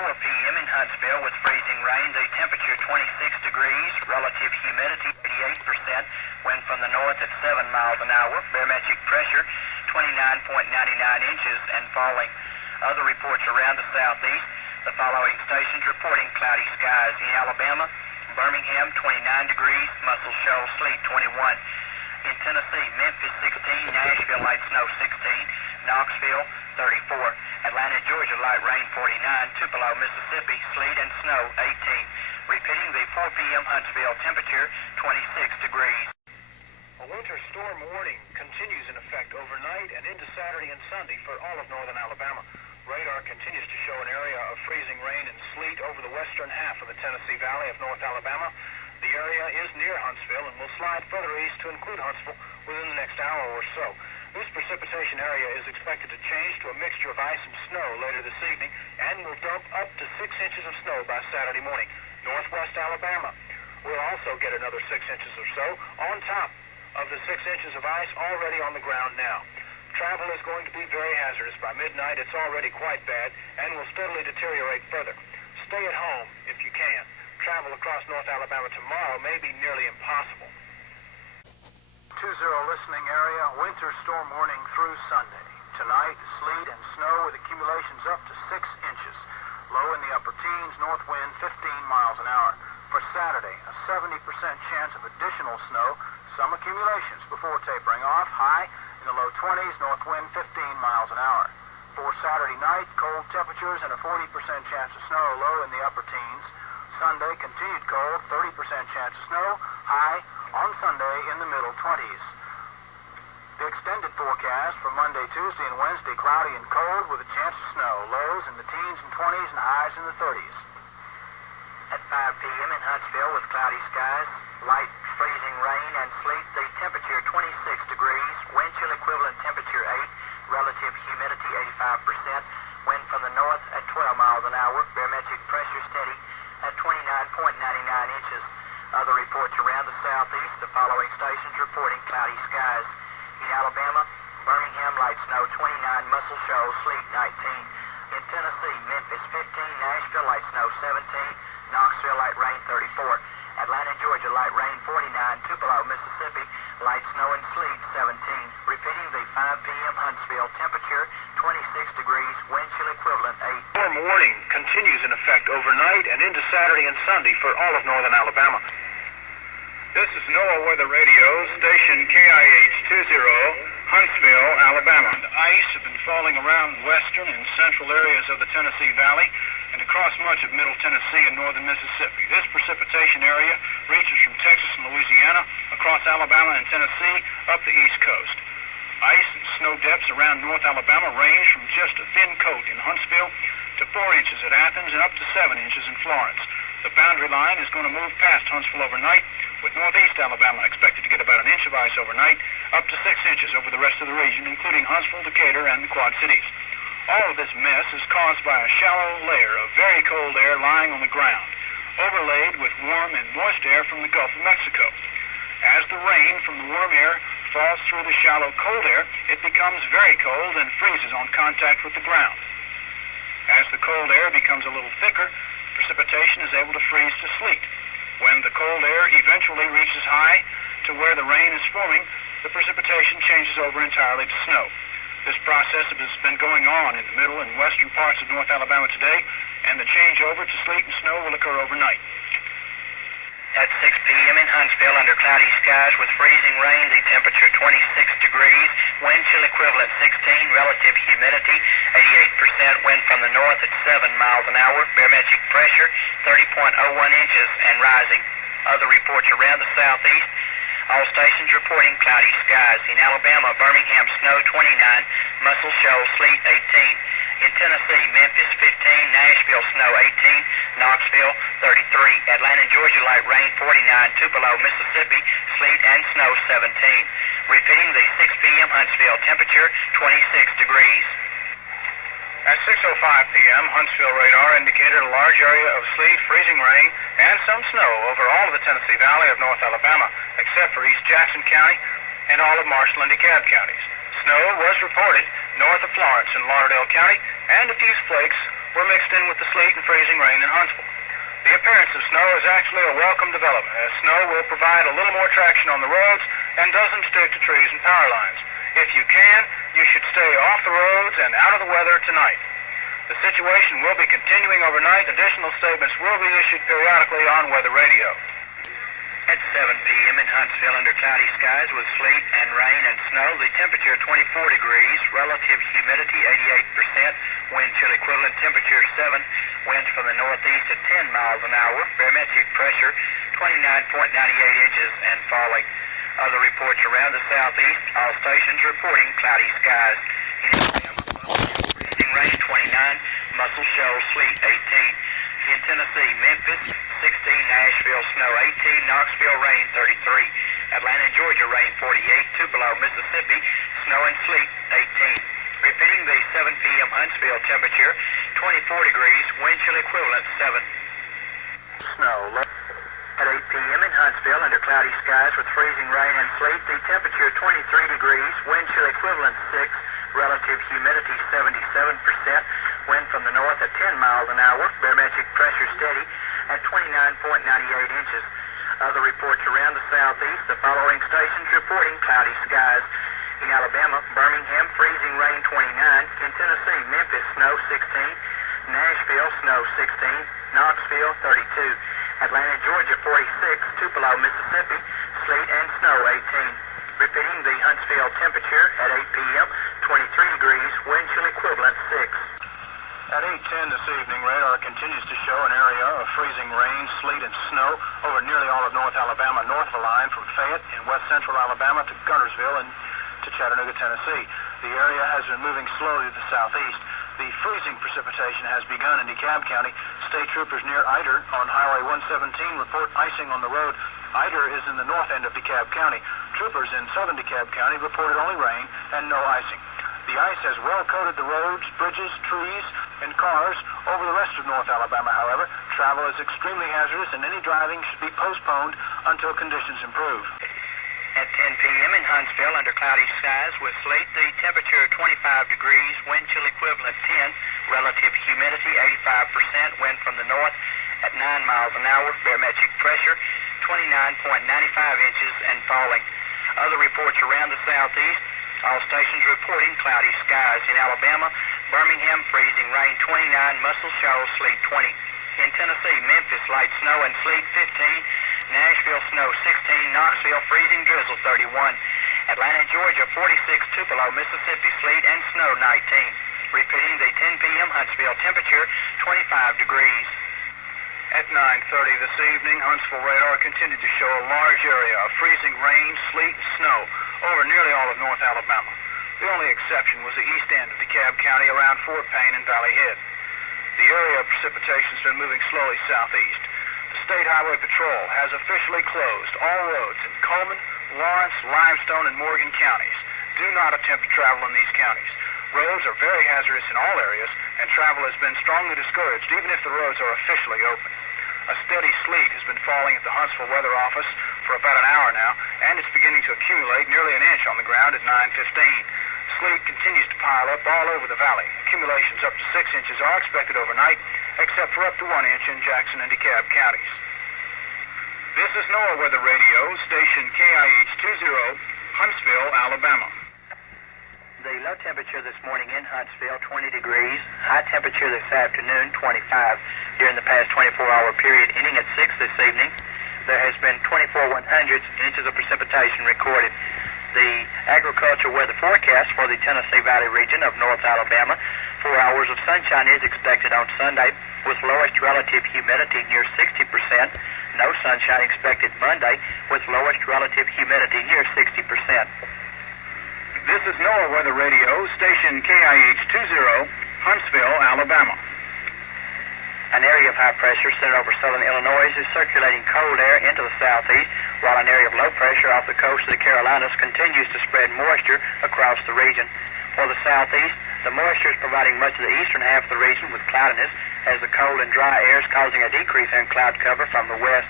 4 p.m. in Huntsville with freezing rain. The temperature 26 degrees, relative humidity 88%, wind from the north at 7 miles an hour, barometric pressure 29.99 inches and falling. Other reports around the southeast, the following stations reporting cloudy skies. In Alabama, Birmingham 29 degrees, Muscle Shoals, Sleet 21. In Tennessee, Memphis 16, Nashville light snow 16, Knoxville 34. Atlanta, Georgia, light rain 49, Tupelo, Mississippi, sleet and snow 18. Repeating the 4 p.m. Huntsville temperature 26 degrees. A winter storm warning continues in effect overnight and into Saturday and Sunday for all of northern Alabama. Radar continues to show an area of freezing rain and sleet over the western half of the Tennessee Valley of North Alabama. The area is near Huntsville and will slide further east to include Huntsville within the next hour or so. This precipitation area is expected to change to a mixture of ice and snow later this evening and will dump up to 6 inches of snow by Saturday morning. Northwest Alabama will also get another 6 inches or so on top of the 6 inches of ice already on the ground now. Travel is going to be very hazardous. By midnight, it's already quite bad and will steadily deteriorate further. Stay at home if you can. Travel across North Alabama tomorrow may be nearly impossible. 2-0 listening area, winter storm warning through Sunday. Tonight, sleet and snow with accumulations up to 6 inches. Low in the upper teens, north wind 15 miles an hour. For Saturday, a 70% chance of additional snow, some accumulations before tapering off. High in the low 20s, north wind 15 miles an hour. For Saturday night, cold temperatures and a 40% chance of snow, low in the upper teens. Sunday, continued cold, 30% chance of snow, high on Sunday in the middle 20s. The extended forecast for Monday, Tuesday, and Wednesday, cloudy and cold with a chance of snow, lows in the teens and 20s and highs in the 30s. At 5 p.m. in Huntsville with cloudy skies, light freezing rain and sleet, the temperature 26 degrees, wind chill equivalent temperature 8, relative humidity 85%, wind from the north at 12 miles an hour, barometric pressure steady at 29.99 inches. Other reports around the southeast, the following stations reporting cloudy skies. In Alabama, Birmingham light snow 29, Muscle Shoals, sleet 19. In Tennessee, Memphis 15, Nashville light snow 17, Knoxville light rain 34. Atlanta, Georgia light rain 49, Tupelo, Mississippi light snow and sleet 17. Repeating the 5 p.m. Huntsville temperature 26 degrees, wind chill equivalent 8. Storm warning continues in effect overnight and into Saturday and Sunday for all of northern Alabama. This is NOAA Weather Radio, station KIH20, Huntsville, Alabama. The ice has been falling around western and central areas of the Tennessee Valley and across much of middle Tennessee and northern Mississippi. This precipitation area reaches from Texas and Louisiana, across Alabama and Tennessee, up the east coast. Ice and snow depths around North Alabama range from just a thin coat in Huntsville to 4 inches at Athens and up to 7 inches in Florence. The boundary line is going to move past Huntsville overnight, with northeast Alabama expected to get about an inch of ice overnight, up to 6 inches over the rest of the region, including Huntsville, Decatur, and the Quad Cities. All of this mess is caused by a shallow layer of very cold air lying on the ground, overlaid with warm and moist air from the Gulf of Mexico. As the rain from the warm air falls through the shallow cold air, it becomes very cold and freezes on contact with the ground. As the cold air becomes a little thicker, precipitation is able to freeze to sleet. When the cold air eventually reaches high to where the rain is forming, the precipitation changes over entirely to snow. This process has been going on in the middle and western parts of North Alabama today, and the changeover to sleet and snow will occur overnight. At 6 p.m. in Huntsville, under cloudy skies with freezing rain, the temperature 26 degrees, wind chill equivalent 16, relative humidity 88%, wind from the north at 7 miles an hour, barometric pressure 30.01 inches and rising. Other reports around the southeast, all stations reporting cloudy skies. In Alabama, Birmingham snow 29, Muscle Shoals, sleet 18. In Tennessee, Memphis 15, Nashville snow 18, Knoxville 33, Atlanta, Georgia light rain 49, Tupelo, Mississippi sleet and snow 17. Repeating the 6 p.m. Huntsville temperature 26 degrees. At 6:05 p.m., Huntsville radar indicated a large area of sleet, freezing rain, and some snow over all of the Tennessee Valley of North Alabama, except for East Jackson County and all of Marshall and DeKalb counties. Snow was reported north of Florence in Lauderdale County, and a few flakes were mixed in with the sleet and freezing rain in Huntsville. The appearance of snow is actually a welcome development, as snow will provide a little more traction on the roads and doesn't stick to trees and power lines. If you can, you should stay off the roads and out of the weather tonight. The situation will be continuing overnight. Additional statements will be issued periodically on weather radio. At 7 p.m. in Huntsville, under cloudy skies with sleet and rain and snow, the temperature 24 degrees, relative humidity 88%, wind chill equivalent temperature 7, winds from the northeast at 10 miles an hour, barometric pressure 29.98 inches and falling. Other reports around the southeast, all stations reporting cloudy skies. In Alabama, freezing rain 29, Muscle Shoals sleet 18. In Tennessee, Memphis 16, Nashville snow 18, Knoxville rain 33. Atlanta, Georgia rain 48, Tupelo, Mississippi snow and sleet 18. Repeating the 7 p.m. Huntsville temperature 24 degrees, wind chill equivalent 7. Snow. At 8 p.m. in Huntsville, under cloudy skies with freezing rain and sleet, the temperature 23 degrees, wind chill equivalent 6, relative humidity 77%, wind from the north at 10 miles an hour, barometric pressure steady at 29.98 inches. Other reports around the southeast, the following stations reporting cloudy skies. In Alabama, Birmingham, freezing rain 29. In Tennessee, Memphis, snow 16. Nashville, snow 16. Knoxville, 32. Atlanta, Georgia, 46. Tupelo, Mississippi, sleet and snow 18. Repeating the Huntsville temperature at 8 p.m., 23 degrees, wind chill equivalent 6. At 8:10 this evening, radar continues to show an area of freezing rain, sleet, and snow over nearly all of North Alabama, north of the line from Fayette in west central Alabama to Guntersville and to Chattanooga, Tennessee. The area has been moving slowly to the southeast. The freezing precipitation has begun in DeKalb County. State troopers near Ider on Highway 117 report icing on the road. Ider is in the north end of DeKalb County. Troopers in southern DeKalb County reported only rain and no icing. The ice has well coated the roads, bridges, trees, and cars. Over the rest of North Alabama, however, travel is extremely hazardous and any driving should be postponed until conditions improve. At 10 p.m. in Huntsville, under cloudy skies with sleet, the temperature 25 degrees, wind chill equivalent 10, relative humidity 85%, wind from the north at 9 miles an hour, barometric pressure 29.95 inches and falling. Other reports around the southeast, all stations reporting cloudy skies. In Alabama, Birmingham, freezing rain 29, Muscle Shoals sleet 20. In Tennessee, Memphis, light snow and sleet 15. Nashville, snow 16. Knoxville, freezing drizzle 31. Atlanta, Georgia, 46. Tupelo, Mississippi, sleet and snow 19. Repeating the 10 p.m. Huntsville temperature, 25 degrees. At 9:30 this evening, Huntsville radar continued to show a large area of freezing rain, sleet, and snow over nearly all of North Alabama. The only exception was the east end of DeKalb County around Fort Payne and Valley Head. The area of precipitation has been moving slowly southeast. The State Highway Patrol has officially closed all roads in Coleman, Florence, Limestone, and Morgan counties. Do not attempt to travel in these counties. Roads are very hazardous in all areas, and travel has been strongly discouraged even if the roads are officially open. A steady sleet has been falling at the Huntsville Weather Office for about an hour now, and it's beginning to accumulate nearly an inch on the ground at 9:15. Sleet continues to pile up all over the valley. Accumulations up to 6 inches are expected overnight, except for up to 1 inch in Jackson and DeKalb counties. This is NOAA Weather Radio, station KIH20, Huntsville, Alabama. The low temperature this morning in Huntsville, 20 degrees. High temperature this afternoon, 25. During the past 24-hour period ending at 6 this evening, there has been 24 100ths inches of precipitation recorded. The agricultural weather forecast for the Tennessee Valley region of North Alabama, 4 hours of sunshine is expected on Sunday with lowest relative humidity near 60%. No sunshine expected Monday with lowest relative humidity near 60%. This is NOAA Weather Radio, station KIH20, Huntsville, Alabama. An area of high pressure centered over southern Illinois is circulating cold air into the southeast, while an area of low pressure off the coast of the Carolinas continues to spread moisture across the region. For the southeast, the moisture is providing much of the eastern half of the region with cloudiness, as the cold and dry air is causing a decrease in cloud cover from the west.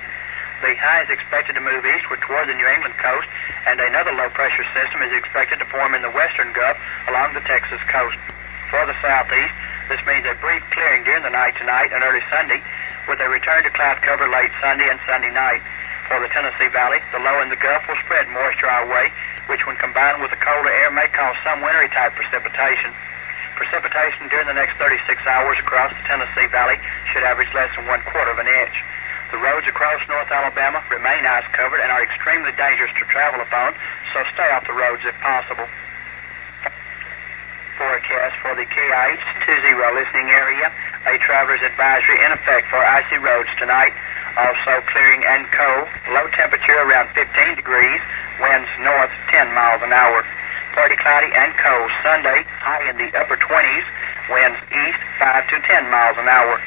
The high is expected to move eastward toward the New England coast, and another low-pressure system is expected to form in the western Gulf along the Texas coast. For the southeast, this means a brief clearing during the night overnight tonight and early Sunday, with a return to cloud cover late Sunday and Sunday night. For the Tennessee Valley, the low in the Gulf will spread moisture our way, which when combined with the colder air may cause some wintry-type precipitation. Precipitation during the next 36 hours across the Tennessee Valley should average less than 1/4 of an inch. The roads across North Alabama remain ice-covered and are extremely dangerous to travel upon, so stay off the roads if possible. Forecast for the KIH20 listening area, a traveler's advisory in effect for icy roads tonight. Also clearing and cold, low temperature around 15 degrees, winds north 10 miles an hour. Partly cloudy and cold Sunday, high in the upper 20s, winds east 5 to 10 miles an hour.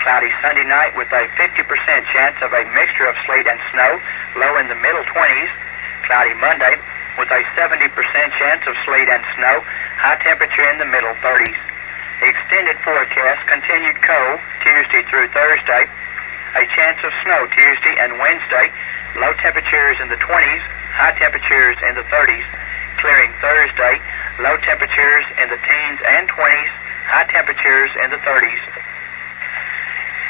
Cloudy Sunday night with a 50% chance of a mixture of sleet and snow, low in the middle 20s. Cloudy Monday with a 70% chance of sleet and snow, high temperature in the middle 30s. The extended forecast, continued cold Tuesday through Thursday, a chance of snow Tuesday and Wednesday, low temperatures in the 20s, high temperatures in the 30s. Clearing Thursday, low temperatures in the teens and 20s, high temperatures in the 30s.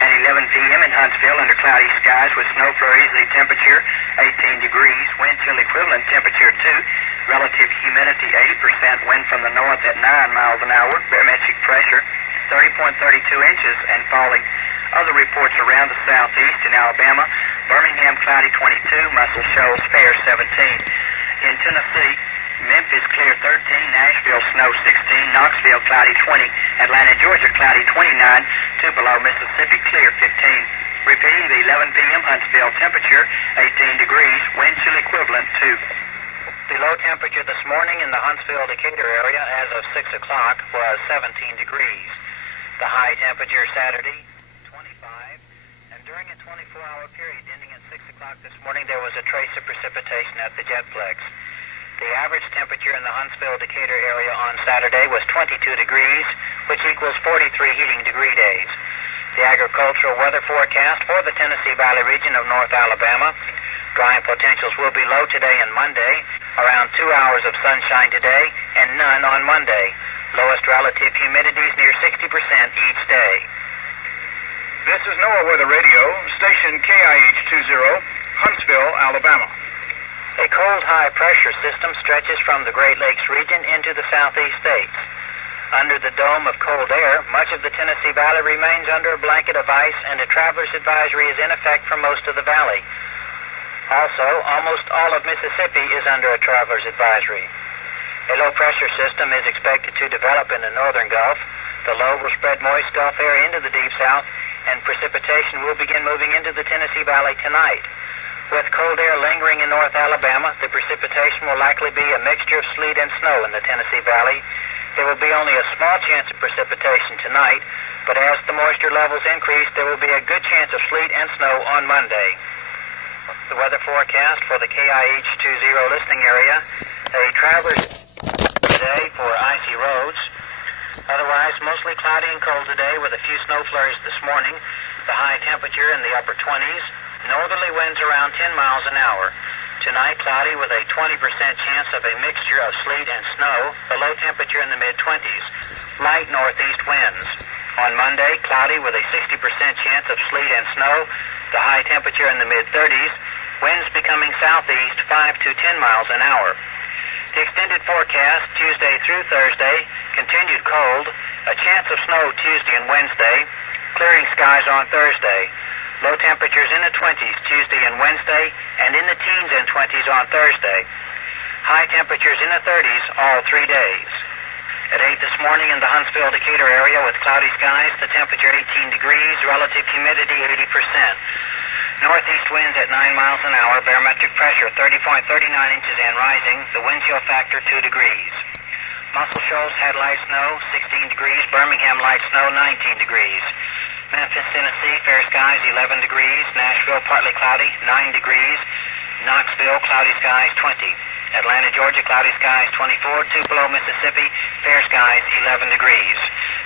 At 11 p.m. in Huntsville, under cloudy skies with snow flurries, the temperature 18 degrees, wind chill equivalent temperature 2, relative humidity 80%, wind from the north at 9 miles an hour, barometric pressure 30.32 inches and falling. Other reports around the southeast in Alabama, Birmingham cloudy 22, Muscle Shoals fair 17. In Tennessee, Memphis clear 13, Nashville snow 16, Knoxville cloudy 20, Atlanta, Georgia cloudy 29, Tupelo, Mississippi clear 15. Repeating the 11 p.m. Huntsville temperature 18 degrees, wind chill equivalent 2. The low temperature this morning in the Huntsville-Decatur area as of 6 o'clock was 17 degrees. The high temperature Saturday 25, and during a 24-hour period ending at 6 o'clock this morning there was a trace of precipitation at the Jetplex. The average temperature in the Huntsville-Decatur area on Saturday was 22 degrees, which equals 43 heating degree days. The agricultural weather forecast for the Tennessee Valley region of North Alabama, drying potentials will be low today and Monday, around 2 hours of sunshine today and none on Monday. Lowest relative humidities near 60% each day. This is NOAA Weather Radio, station KIH20, Huntsville, Alabama. A cold high-pressure system stretches from the Great Lakes region into the southeast states. Under the dome of cold air, much of the Tennessee Valley remains under a blanket of ice, and a traveler's advisory is in effect for most of the valley. Also, almost all of Mississippi is under a traveler's advisory. A low-pressure system is expected to develop in the northern Gulf. The low will spread moist Gulf air into the deep south, and precipitation will begin moving into the Tennessee Valley tonight. With cold air lingering in North Alabama, the precipitation will likely be a mixture of sleet and snow in the Tennessee Valley. There will be only a small chance of precipitation tonight, but as the moisture levels increase, there will be a good chance of sleet and snow on Monday. The weather forecast for the KIH20 listening area, a traverse today for icy roads. Otherwise, mostly cloudy and cold today with a few snow flurries this morning. The high temperature in the upper 20s. Northerly winds around 10 miles an hour. Tonight, cloudy with a 20% chance of a mixture of sleet and snow. The low temperature in the mid-20s. Light northeast winds. On Monday, cloudy with a 60% chance of sleet and snow. The high temperature in the mid-30s. Winds becoming southeast 5 to 10 miles an hour. The extended forecast, Tuesday through Thursday, continued cold. A chance of snow Tuesday and Wednesday. Clearing skies on Thursday. Low temperatures in the 20s Tuesday and Wednesday, and in the teens and 20s on Thursday. High temperatures in the 30s all 3 days. At 8 this morning in the Huntsville-Decatur area with cloudy skies, the temperature 18 degrees, relative humidity 80%. Northeast winds at 9 miles an hour, barometric pressure 30.39 inches and rising, the wind chill factor 2 degrees. Muscle Shoals had light snow, 16 degrees, Birmingham light snow, 19 degrees. Memphis, Tennessee, fair skies, 11 degrees. Nashville, partly cloudy, 9 degrees. Knoxville, cloudy skies, 20. Atlanta, Georgia, cloudy skies, 24. Tupelo, Mississippi, fair skies, 11 degrees.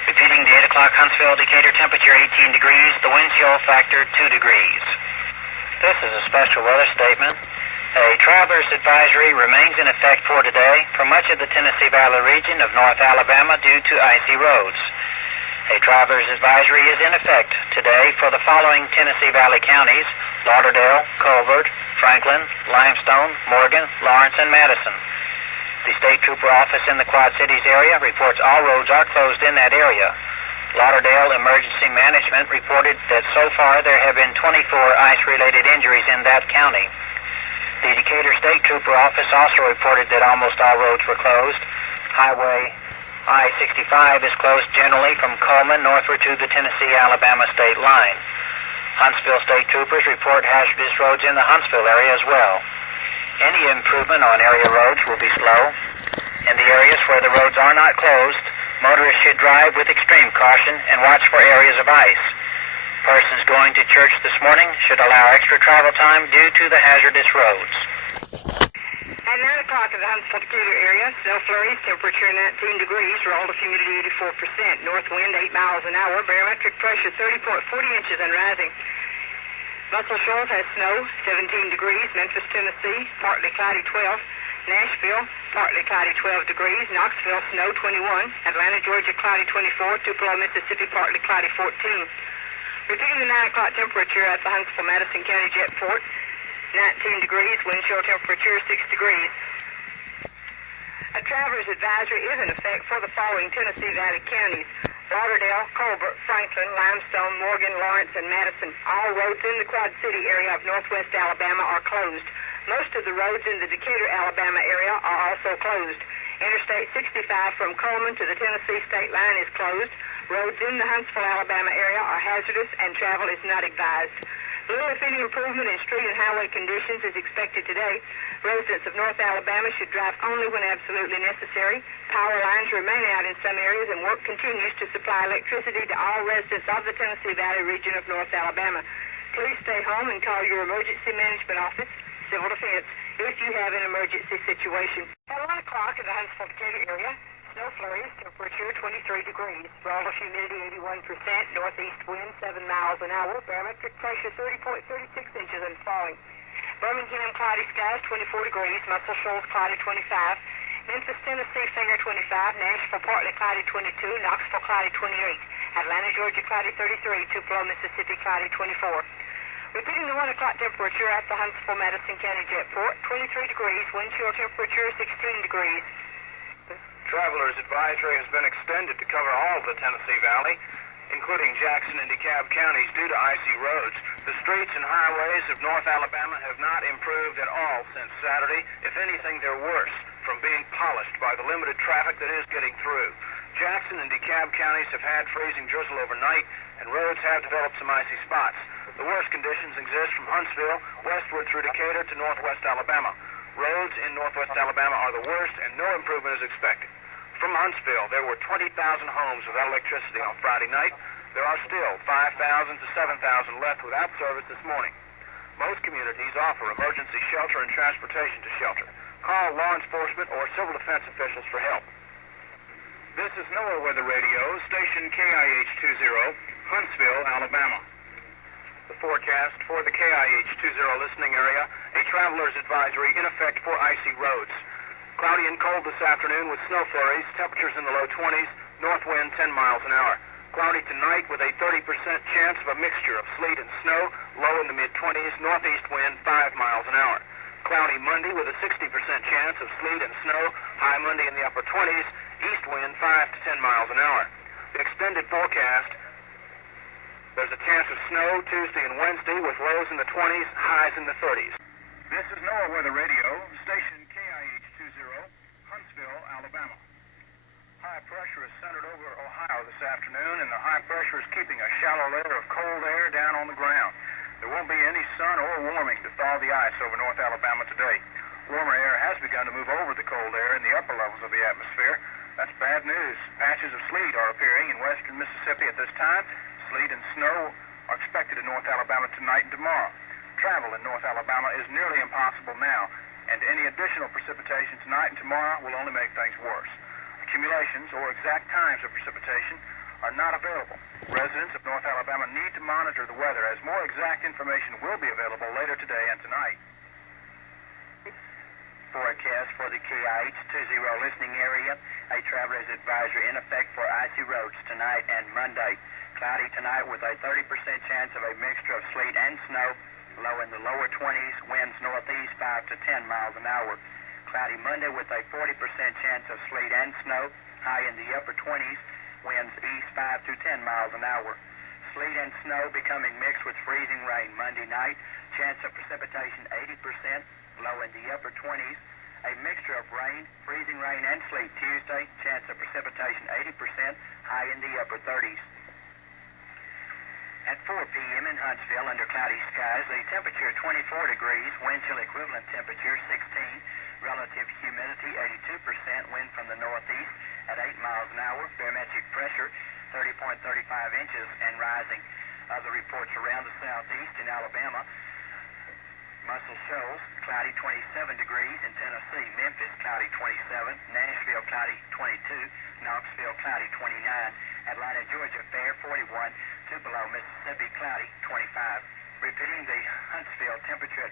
Repeating the 8 o'clock Huntsville-Decatur temperature, 18 degrees. The wind chill factor, 2 degrees. This is a special weather statement. A traveler's advisory remains in effect for today for much of the Tennessee Valley region of North Alabama due to icy roads. A traveler's advisory is in effect today for the following Tennessee Valley counties: Lauderdale, Colbert, Franklin, Limestone, Morgan, Florence, and Madison. The State Trooper Office in the Quad Cities area reports all roads are closed in that area. Lauderdale Emergency Management reported that so far there have been 24 ice-related injuries in that county. The Decatur State Trooper Office also reported that almost all roads were closed. Highway I-65 is closed generally from Coleman northward to the Tennessee-Alabama state line. Huntsville State Troopers report hazardous roads in the Huntsville area as well. Any improvement on area roads will be slow. In the areas where the roads are not closed, motorists should drive with extreme caution and watch for areas of ice. Persons going to church this morning should allow extra travel time due to the hazardous roads. At 9 o'clock in the Huntsville Decatur area, snow flurries, temperature 19 degrees, relative humidity 84%, north wind 8 miles an hour, barometric pressure 30.40 inches and rising. Muscle Shoals has snow, 17 degrees, Memphis, Tennessee, partly cloudy 12, Nashville, partly cloudy 12 degrees, Knoxville, snow 21, Atlanta, Georgia, cloudy 24, Tupelo, Mississippi, partly cloudy 14. Repeating the 9 o'clock temperature at the Huntsville-Madison County Jetport, 19 degrees, wind chill temperature 6 degrees. A traveler's advisory is in effect for the following Tennessee Valley counties: Lauderdale, Colbert, Franklin, Limestone, Morgan, Lawrence, and Madison. All roads in the Quad City area of northwest Alabama are closed. Most of the roads in the Decatur, Alabama area are also closed. Interstate 65 from Coleman to the Tennessee state line is closed. Roads in the Huntsville, Alabama area are hazardous and travel is not advised. Little if any improvement in street and highway conditions is expected today. Residents of North Alabama should drive only when absolutely necessary. Power lines remain out in some areas and work continues to supply electricity to all residents of the Tennessee Valley region of North Alabama. Please stay home and call your emergency management office, Civil Defense, if you have an emergency situation. At 1 o'clock in the Huntsville Decatur area, snow flurries, temperature 23 degrees, relative humidity 81%, northeast wind 7 miles an hour, barometric pressure 30.36 inches and falling. Birmingham, cloudy skies 24 degrees, Muscle Shoals cloudy 25, Memphis, Tennessee, Finger 25, Nashville, partly cloudy 22, Knoxville, cloudy 28, Atlanta, Georgia, cloudy 33, Tupelo, Mississippi, cloudy 24. Repeating the 1 o'clock temperature at the Huntsville-Madison County Jetport, 23 degrees, wind chill temperature 16 degrees. Traveler's advisory has been extended to cover all of the Tennessee Valley, including Jackson and DeKalb counties, due to icy roads. The streets and highways of North Alabama have not improved at all since Saturday. If anything, they're worse from being polished by the limited traffic that is getting through. Jackson and DeKalb counties have had freezing drizzle overnight, and roads have developed some icy spots. The worst conditions exist from Huntsville westward through Decatur to northwest Alabama. Roads in northwest Alabama are the worst, and no improvement is expected. From Huntsville, there were 20,000 homes without electricity on Friday night. There are still 5,000 to 7,000 left without service this morning. Most communities offer emergency shelter and transportation to shelter. Call law enforcement or civil defense officials for help. This is NOAA Weather Radio, station KIH20, Huntsville, Alabama. The forecast for the KIH20 listening area: a traveler's advisory in effect for icy roads. Cloudy and cold this afternoon with snow flurries, temperatures in the low 20s, north wind 10 miles an hour. Cloudy tonight with a 30% chance of a mixture of sleet and snow, low in the mid-20s, northeast wind 5 miles an hour. Cloudy Monday with a 60% chance of sleet and snow, high Monday in the upper 20s, east wind 5 to 10 miles an hour. The extended forecast: there's a chance of snow Tuesday and Wednesday with lows in the 20s, highs in the 30s. This is NOAA Weather Radio, station KIH20, Huntsville, Alabama. High pressure is centered over Ohio this afternoon, and the high pressure is keeping a shallow layer of cold air down on the ground. There won't be any sun or warming to thaw the ice over North Alabama today. Warmer air has begun to move over the cold air in the upper levels of the atmosphere. That's bad news. Patches of sleet are appearing in western Mississippi at this time. Sleet and snow are expected in North Alabama tonight and tomorrow. Travel in North Alabama is nearly impossible now, and any additional precipitation tonight and tomorrow will only make things worse. Accumulations or exact times of precipitation are not available. Residents of North Alabama need to monitor the weather, as more exact information will be available later today and tonight. forecast for the KIH20 listening area. A traveler's advisory in effect for icy roads tonight and Monday. Cloudy tonight with a 30% chance of a mixture of sleet and snow. Low in the lower 20s, winds northeast 5 to 10 miles an hour. Cloudy Monday with a 40% chance of sleet and snow. High in the upper 20s, winds east 5 to 10 miles an hour. Sleet and snow becoming mixed with freezing rain Monday night. Chance of precipitation 80%. Low in the upper 20s. A mixture of rain, freezing rain, and sleet Tuesday. Chance of precipitation 80%. High in the upper 30s. At 4 p.m. in Huntsville, under cloudy skies, the temperature 24 degrees, wind chill equivalent temperature 16, relative humidity 82%, wind from the northeast at 8 miles an hour, barometric pressure 30.35 inches and rising. Other reports around the southeast in Alabama, Muscle Shoals, cloudy 27 degrees in Tennessee, Memphis, cloudy 27, Nashville, cloudy 22, Knoxville, cloudy 29, Atlanta, Georgia, fair 41, Tupelo, Mississippi, cloudy 25. Repeating the Huntsville temperature at